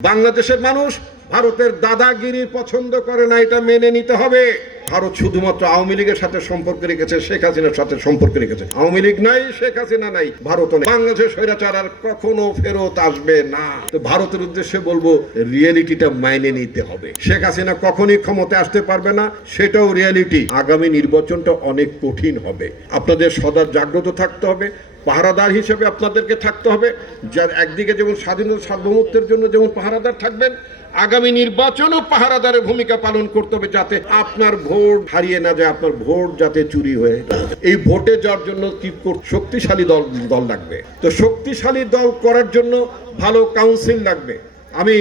বাংলাদেশের মানুষ ভারতের দাদাগিরি পছন্দ করে না, এটা মেনে নিতে হবে। ভারত শুধুমাত্র আওয়ামী লীগের সাথে সম্পর্ক রেখেছে, শেখ হাসিনার সাথে সম্পর্ক রেখেছে। আওয়ামী লীগ নাই, শেখ হাসিনা নাই, ভারত নেই। বাংলাদেশের স্বৈরাচার আর কখনো ফেরত আসবে না। তো ভারতের উদ্দেশ্যে বলবো, রিয়েলিটিটা মাইনে নিতে হবে। শেখ হাসিনা কখনই ক্ষমতায় আসতে পারবে না, সেটাও রিয়েলিটি। আগামী নির্বাচনটা অনেক কঠিন হবে, আপনাদের সদা জাগ্রত থাকতে হবে। পাহারাদার হিসেবে আপনাদেরকে থাকতে হবে। যার একদিকে যেমন স্বাধীনতা সার্বভৌমত্বের জন্য যেমন পাহারাদার থাকবেন, আগামী নির্বাচনও পাহারাদারের ভূমিকা পালন করতে হবে, যাতে আপনার ভোট হারিয়ে না যায়, আপনার ভোট যাতে চুরি হয়ে যায়। এই ভোটে যাওয়ার জন্য কি শক্তিশালী দল লাগবে। তো শক্তিশালী দল করার জন্য ভালো কাউন্সিল লাগবে। আমি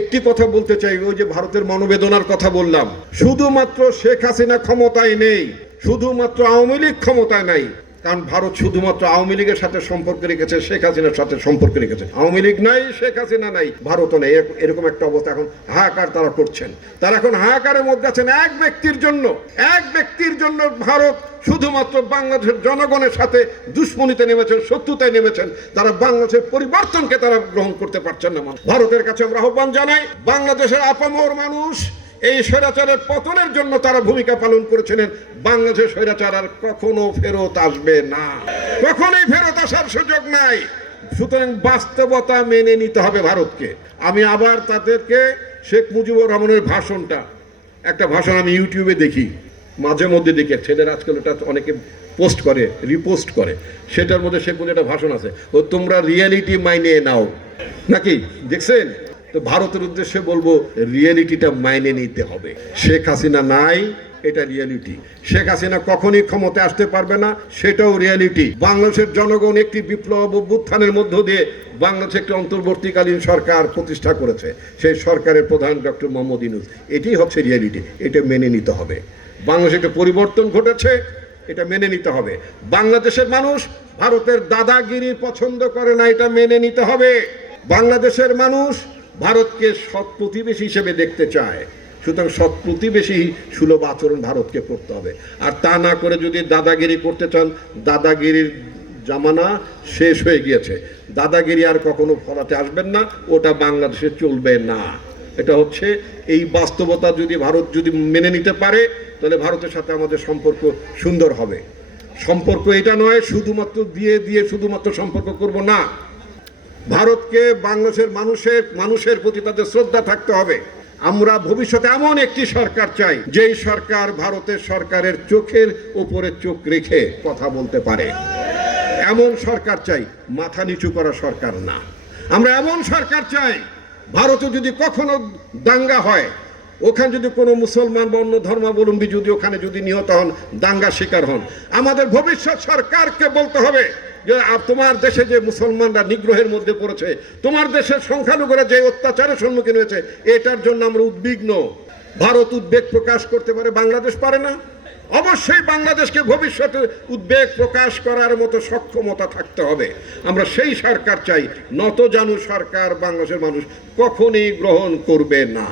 একটি কথা বলতে চাই, ওই যে ভারতের মনোবেদনার কথা বললাম, শুধুমাত্র শেখ হাসিনা ক্ষমতায় নেই, শুধুমাত্র আওয়ামী লীগ ক্ষমতায় নাই। কারণ ভারত শুধুমাত্র আওয়ামী লীগের সাথে সম্পর্ক রেখেছে, শেখ হাসিনার সাথে সম্পর্ক রেখেছে। আওয়ামী লীগ নাই, শেখ হাসিনা নাই, ভারতও নেই। এরকম একটা অবস্থা এখন হাহাকার তারা করছেন। তারা এখন হাহাকারের মধ্যে আছেন এক ব্যক্তির জন্য ভারত শুধুমাত্র বাংলাদেশের জনগণের সাথে দুশ্মনীতে নেমেছেন, শত্রুতায় নেমেছেন। তারা বাংলাদেশের পরিবর্তনকে তারা গ্রহণ করতে পারছেন না। ভারতের কাছে আমরা আহ্বান জানাই, বাংলাদেশের আপামর মানুষ এই স্বৈরাচারের পতনের জন্য তারা ভূমিকা পালন করেছিলেন। বাংলাদেশের স্বৈরাচার আর কখনো ফেরত আসবে না, কখনোই ফেরত আসার সুযোগ নাই। সুতরাং বাস্তবতা মেনে নিতে হবে ভারতকে। আমি আবার তাদেরকে শেখ মুজিবুর রহমানের একটা ভাষণ আমি ইউটিউবে দেখি, মাঝে মধ্যে দেখি, ছেলেরা আজকাল এটা অনেকে পোস্ট করে, রিপোস্ট করে। সেটার মধ্যে শেখ মুজিবুর একটা ভাষণ আছে, ও তোমরা রিয়েলিটি মাইনে নাও, নাকি দেখছেন? তো ভারতের উদ্দেশ্যে বলবো, রিয়েলিটিটা মাইনে নিতে হবে। শেখ হাসিনা নাই, এটা রিয়েলিটি। শেখ হাসিনা কখনই ক্ষমতায় আসতে পারবে না, সেটাও রিয়েলিটি। বাংলাদেশের জনগণ একটি বিপ্লব অভ্যুত্থানের মধ্য দিয়ে বাংলাদেশে একটি অন্তর্বর্তীকালীন সরকার প্রতিষ্ঠা করেছে। সেই সরকারের প্রধান ডক্টর মোহাম্মদ ইউনূস। এটাই হচ্ছে রিয়েলিটি, এটা মেনে নিতে হবে। বাংলাদেশে একটা পরিবর্তন ঘটেছে, এটা মেনে নিতে হবে। বাংলাদেশের মানুষ ভারতের দাদাগিরি পছন্দ করে না, এটা মেনে নিতে হবে। বাংলাদেশের মানুষ ভারতকে সৎ প্রতিবেশী হিসেবে দেখতে চায়। সুতরাং সৎ প্রতিবেশী সুলভ আচরণ ভারতকে করতে হবে। আর তা না করে যদি দাদাগিরি করতে চান, দাদাগিরির জামানা শেষ হয়ে গিয়েছে। দাদাগিরি আর কখনো ফলাতে আসবেন না, ওটা বাংলাদেশে চলবে না। এটা হচ্ছে এই বাস্তবতা। যদি ভারত যদি মেনে নিতে পারে, তাহলে ভারতের সাথে আমাদের সম্পর্ক সুন্দর হবে। সম্পর্ক এটা নয় শুধুমাত্র দিয়ে শুধুমাত্র সম্পর্ক করব না। ভারতকে বাংলাদেশের মানুষের প্রতি তাদের শ্রদ্ধা থাকতে হবে। আমরা ভবিষ্যতে এমন একটি সরকার চাই, যেই সরকার ভারতের সরকারের চোখের উপরে চোখ রেখে কথা বলতে পারে। এমন সরকার চাই, মাথা নিচু করা সরকার না। আমরা এমন সরকার চাই, ভারতে যদি কখনো দাঙ্গা হয়, ওখানে যদি কোনো মুসলমান বা অন্য ধর্মাবলম্বী যদি ওখানে যদি নিহত হন, দাঙ্গা শিকার হন, আমাদের ভবিষ্যৎ সরকারকে বলতে হবে যে তোমার দেশে যে মুসলমানরা নিগ্রহের মধ্যে পড়েছে, তোমার দেশের সংখ্যালঘুরা যে অত্যাচারের সম্মুখীন হয়েছে, এটার জন্য আমরা উদ্বিগ্ন। ভারত উদ্বেগ প্রকাশ করতে পারে, বাংলাদেশ পারে না। অবশ্যই বাংলাদেশকে ভবিষ্যতে উদ্বেগ প্রকাশ করার মতো সক্ষমতা থাকতে হবে। আমরা সেই সরকার চাই। নতজানু সরকার বাংলাদেশের মানুষ কখনই গ্রহণ করবে না।